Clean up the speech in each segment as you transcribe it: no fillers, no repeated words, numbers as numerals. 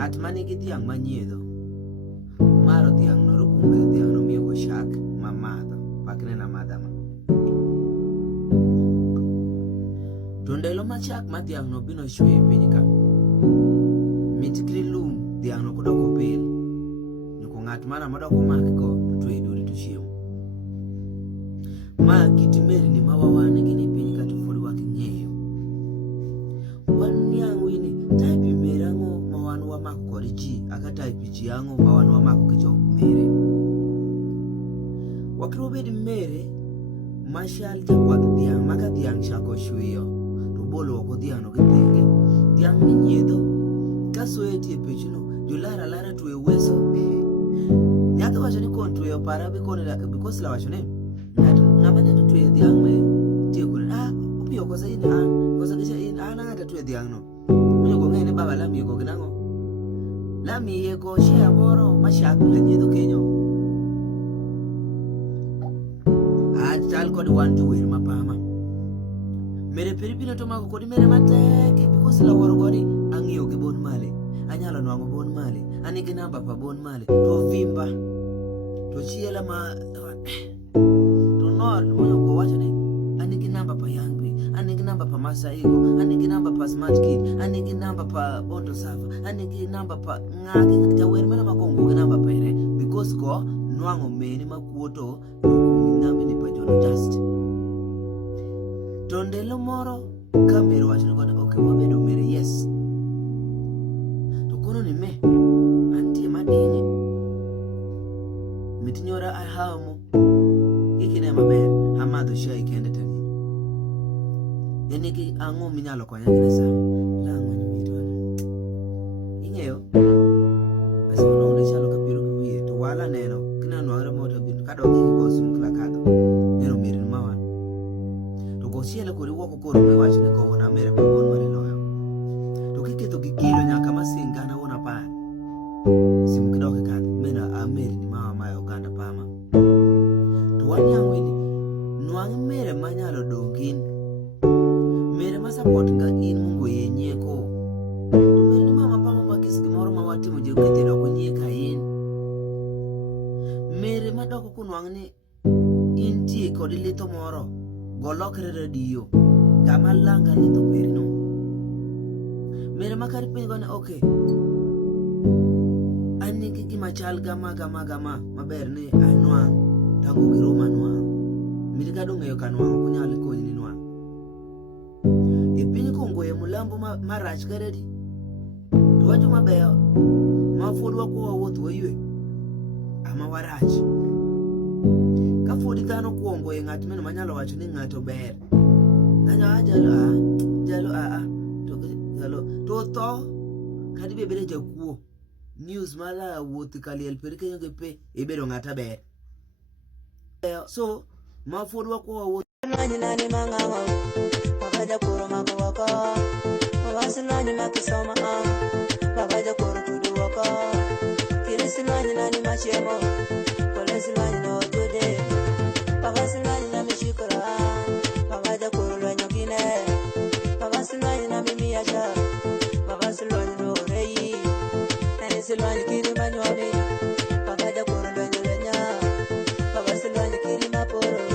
ng'at manigi dhiang' manyiedho maro dhiang' no rukumbe dhiang' no miyo shak mamadho pakne na madama. To ndalo ma chak ma dhiang' no bino shwe piny ka mitkri lum dhiang' no kodoko pil nyuko ng'at mana modoko mak ko to iduri to chiemo ma kitimeri ni mawawane gini piny ka to fod waking'eyo wan yang' wini type merango mawan wamako kod ji aka type ji ang'o mawan wamako kicho mere wakiro bed mere mashal jakwath dhiang' maka dhiang' chako shweyo to bolo oko dhiang' no githenge dhiang' minyiedho kasoeti e pechno jolara lara tuwe weso nyaka wacho ni kon tuwe para bi kon because la wacho ni ng'ama nendo tuwe dhiang' me tieko opiyo kosa in kosa kisha in ng'ata tuwe dhiang' no go ng'ene baba lami go gnang'o lami go share moro mashak la nyiedho kenyo tal kod wan tuwer mapama mere peripino to mago kod mere mateke because la woro godi ang'iyo gi bon male anyalo nwang'o bon male anigi namba pa bon male to vimba to chiela ma to nor moyo go wacho ni anigi namba pa yangri anigi namba pa masaigo anigi namba pa smart kid anigi namba pa bondo sava anigi namba pa ng'agi jawer mena makongo gi namba pa ire because ko nwang'o meni makuoto nami ni pa jono just to ndelo moro kamero wacho ni okay wabedo mere yes to kono ni me antie madini mitinyora ahamu ikine maber amadho shai kende tani eniki ang'o minyalo konya gine sa lang'o ni mitwana ing'eyo basi kono unde chalo kapiro kiwiye to wala neno kina nware moto bin kadogi go sungla kado neno mirin mawan to go siele kori woko koro me wacho ni ko wona mere pa gon mare loyo to kiketo gigilo nyaka masinga na wona pa simu kidoke kado mena ameri ni mama ma Uganda pama to wanyang wini nwang mere manyalo dongin mere ma support ga in mungu yenyeko to mere ni mama pama makis gimoro ma watimo je kitido kunyeka in mere madoko kunwang ni intie kod lito moro golokre radio kama langa lito perino mere makari pingo ne okay aniki gima chal gama maber ni anwang tangu giroma nwang mitika dong'eyo kanwang kunyalo konyi ni nwang e piny Kongo e mulambo marach karedi to wacho mabeyo mafod wakwa wuoth waywe ama warach ka fodi dhano kuongo e ng'at meno manyalo wacho ni ng'ato ber kanyo to to kadi bebere jakuo news mala wuoth kaliel perkenyo ge pe ibedo ng'ata ber so mafod wakwa wuoth nani mangawa baba koro maboko baba nani makisoma baba koro tuduoko kirisi nani machemo polisi nani no today baba nani na mishikora baba koro lwanyo kine baba nani na mimi acha baba nani no rei nani nani kiri manyomi baba koro lwanyo lenya baba nani kiri maporo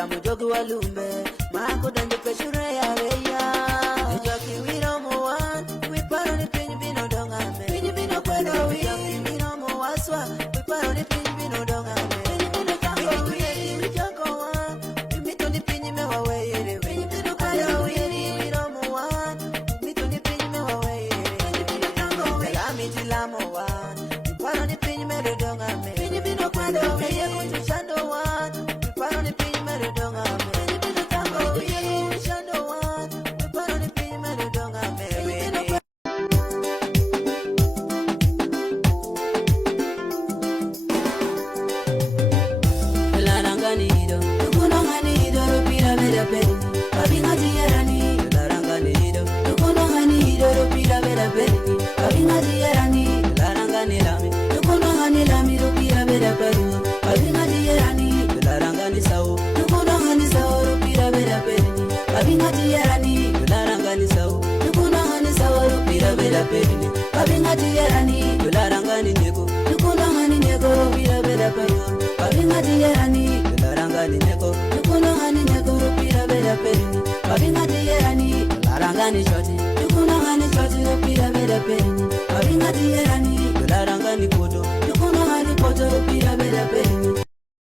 ya mujogi walumbe mako danje peshure ya weya joki wiro muwan wiparo ni piny bino dongame piny bino kweno joki wiro muwaswa wiparo ni piny bino dongame piny bino tango wiri chako wan mito ni piny mewa weyere piny bino kweno wiro muwan mito ni piny mewa weyere piny bino tango wiri tilamo wan wiparo ni piny medo dongame piny bino kweno keye kutu chando wan wiparo ni piny beda perini babingati yerani dolarangani nego dukunangani nego pira beda perini babingati yerani dolarangani nego dukunangani nego pira beda perini babingati yerani dolarangani shoti dukunangani shoti pira beda perini babingati yerani dolarangani poto dukunangani poto pira beda perini